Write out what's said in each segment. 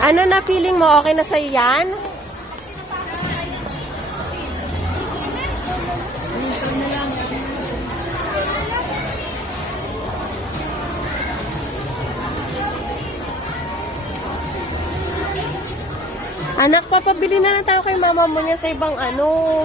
Ano na feeling mo? Okay na sa'yo yan? Anak, papabili na lang tayo kay mama mo niya sa ibang ano.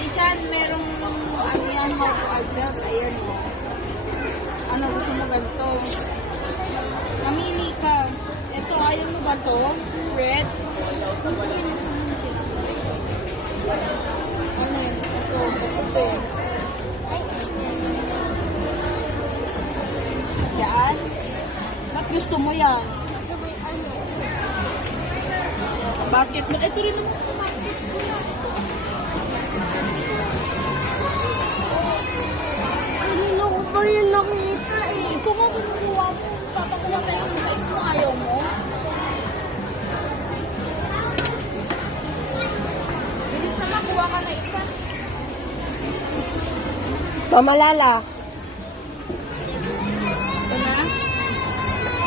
Richard, merong ano yan, how to adjust. Ayan o. Ano, gusto mo ganito? Mamili ka. Ito, ayaw mo ba to? Red? Ano yun? Ito din. Yan? Ba't gusto mo yan? Basketball. Ito rin mo. Kanina ko pa yun nakita eh. Ito nga binukuha mo. Papakuha tayo ng size mo. Ayaw mo. Bilis na makuha ka na isa. Mamalala. Ito na.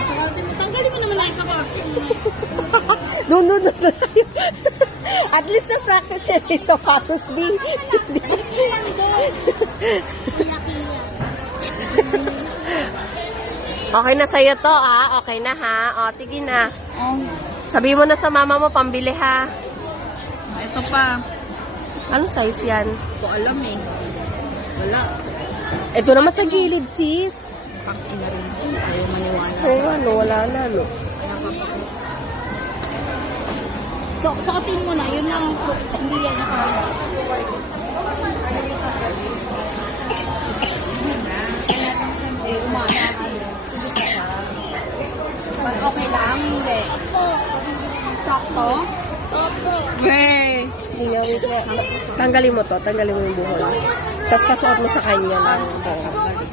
Sukatin mo. Tanggalin mo naman lang isa ko. Doon tayo. At least na-practice siya ni sapatos di. Balik mo lang doon. Kaya. Okay na sa'yo to, ah. Okay na, ha? O, sige na. Sabi mo na sa mama mo, pambili, ha? Ito pa. Anong size yan? Hindi ko alam eh. Wala. Ito naman sa gilid, sis. Pakina rin. Ayaw maniwala. Ay, ano, wala na, no? So, suotin mo na. Yun lang. Hindi yan nakahanda. Eh, umana. Okay lang? Hindi. Sakto? Opo. Wey! Hindi nga, wait nga. Tanggalin mo to. Tanggalin mo yung buhol. Tapos pasuot mo sa kanya ng buhol.